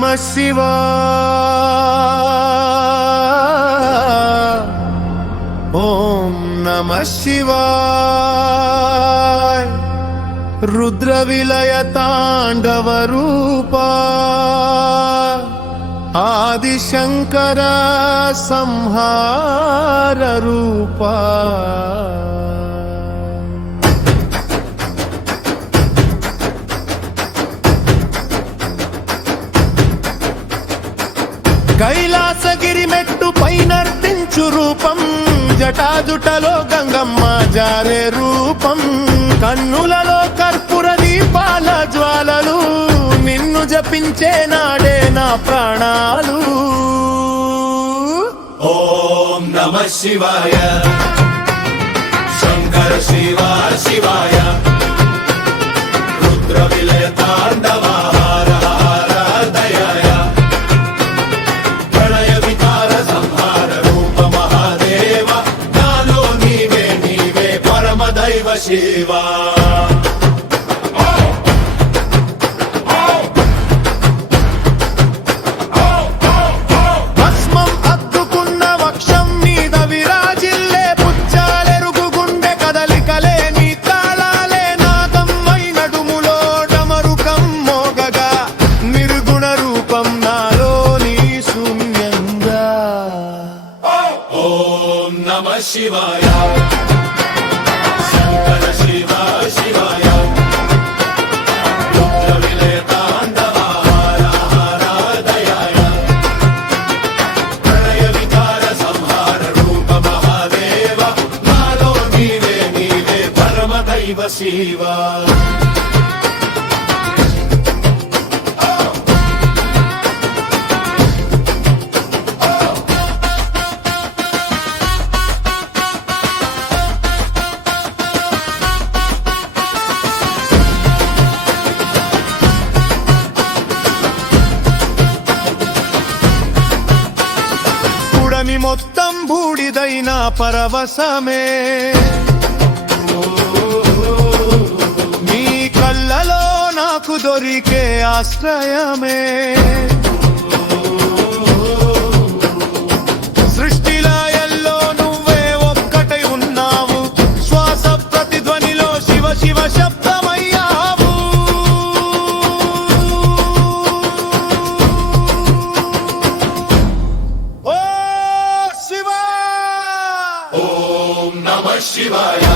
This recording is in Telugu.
నమః శివాయ ఓం నమః శివాయ రుద్ర విలయ తాండవ రూపా ఆది శంకర సంహార రూపా కైలాసగిరి మెట్టు పైనర్తించు రూపం జటాజుటలో గంగమ్మ జారే రూపం కన్నులలో కర్పూర దీపాల జ్వాలలు నిన్ను జపించే నాడే నా ప్రాణాలు ఓం నమః శివాయ శంకర శివ శివాయ రుద్ర విలయ తాండవ హర హర దయాయ ప్రళయ వికార సంహార రూప మహాదేవ నాలో నీవే నీవే పరమ దైవ శివా నమః శివాయ శంకర శివ శివాయ రుద్ర విలయ తాండవ హర హర దయాయ ప్రళయ వికార సంహార రూప మహాదేవ నాలో నీవే నీవే పరమ దైవ శివా మొత్తం బూడిదైన పరవశమే నీ కళ్ళలో నాకు దొరికే ఆశ్రయమే సృష్టిలయల్లో నువ్వే ఒక్కటై ఉన్నావు శ్వాస ప్రతిధ్వనిలో శివ శివ శబ్దమయ్యావు ఓం నమః శివాయ